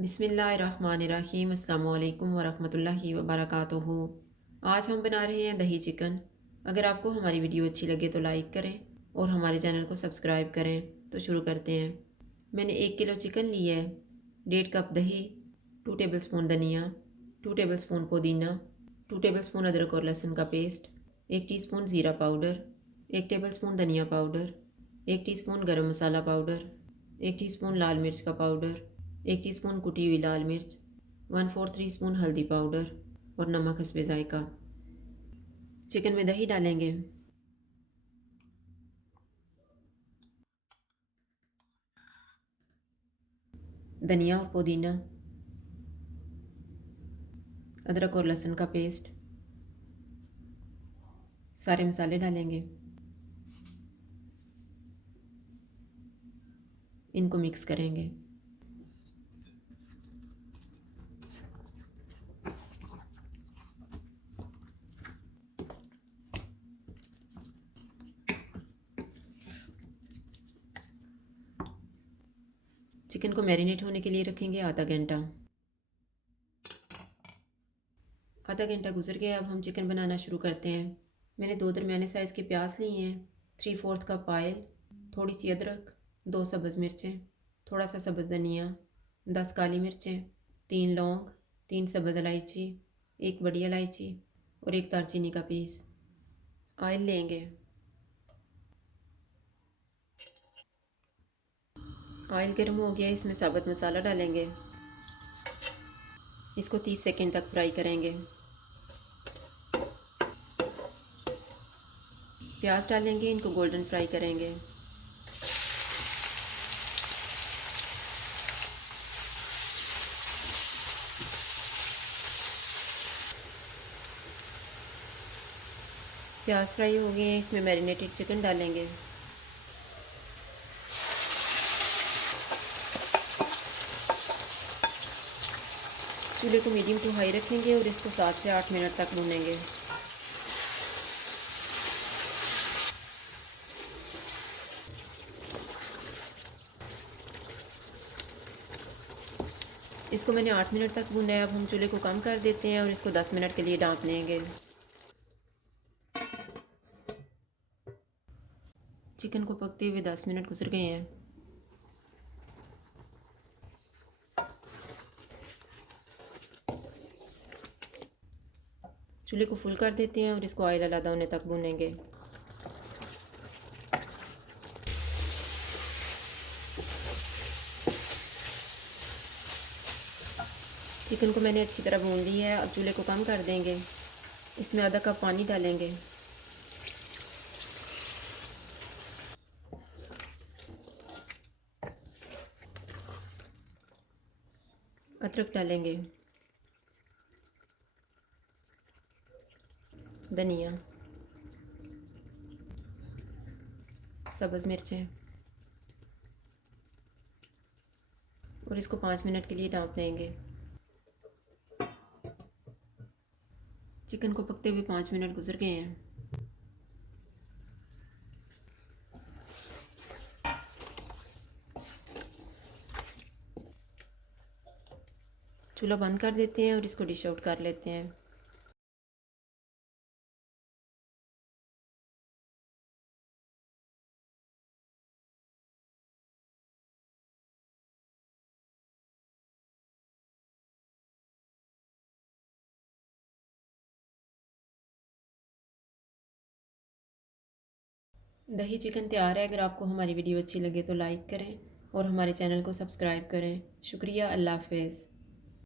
बिस्मिल्लाहिर्रहमानिर्रहीम अस्सलामुअलैकुम वरहमतुल्लाहि वबरकातुहू। आज हम बना रहे हैं दही चिकन। अगर आपको हमारी वीडियो अच्छी लगे तो लाइक करें और हमारे चैनल को सब्सक्राइब करें। तो शुरू करते हैं। मैंने 1 किलो चिकन ली है, 1.5 कप दही, 2 टेबलस्पून धनिया, 2 टेबलस्पून पुदीना, 2 टेबलस्पून अदरक और लहसुन का पेस्ट, 1 टीस्पून ज़ीरा पाउडर, 1 टेबलस्पून धनिया पाउडर, 1 टीस्पून गरम मसाला पाउडर, 1 टीस्पून लाल मिर्च का पाउडर, 1 टीस्पून कुटी हुई लाल मिर्च, 1/4 टीस्पून हल्दी पाउडर और नमक हस्बे जायका। चिकन में दही डालेंगे। धनिया और पुदीना, अदरक और लहसुन का पेस्ट, सारे मसाले डालेंगे। इनको मिक्स करेंगे। चिकन को मैरिनेट होने के लिए रखेंगे आधा घंटा। आधा घंटा गुजर गया, अब हम चिकन बनाना शुरू करते हैं। मैंने 2 दरमियाने साइज़ के प्याज लिए हैं, 3/4 कप ऑयल, थोड़ी सी अदरक, 2 सब्ज़ मिर्चें, थोड़ा सा सब्ज़ धनिया, 10 काली मिर्चें, 3 लौंग, 3 सब्ज़ इलायची, 1 बड़ी इलायची और 1 दालचीनी का पीस। ऑयल लेंगे। ऑयल गर्म हो गया, इसमें साबुत मसाला डालेंगे। इसको 30 सेकंड तक फ्राई करेंगे। प्याज डालेंगे, इनको गोल्डन फ्राई करेंगे। प्याज फ्राई हो गए हैं, इसमें मैरिनेटेड चिकन डालेंगे। चूल्हे को मीडियम टू हाई रखेंगे और इसको 7 से 8 मिनट तक भूनेंगे। इसको मैंने 8 मिनट तक भूना है। अब हम चूल्हे को कम कर देते हैं और इसको 10 मिनट के लिए ढाँप लेंगे। चिकन को पकते हुए 10 मिनट गुजर गए हैं। चूल्हे को फुल कर देते हैं और इसको ऑयल अलग होने तक भूनेंगे। चिकन को मैंने अच्छी तरह भून लिया है। अब चूल्हे को कम कर देंगे। इसमें आधा कप पानी डालेंगे। अदरक डालेंगे, धनिया, सब्ज़ मिर्चें और इसको 5 मिनट के लिए ढाँप देंगे। चिकन को पकते हुए 5 मिनट गुजर गए हैं। चूल्हा बंद कर देते हैं और इसको डिश आउट कर लेते हैं। दही चिकन तैयार है। अगर आपको हमारी वीडियो अच्छी लगे तो लाइक करें और हमारे चैनल को सब्सक्राइब करें। शुक्रिया। अल्लाह हाफ़िज़।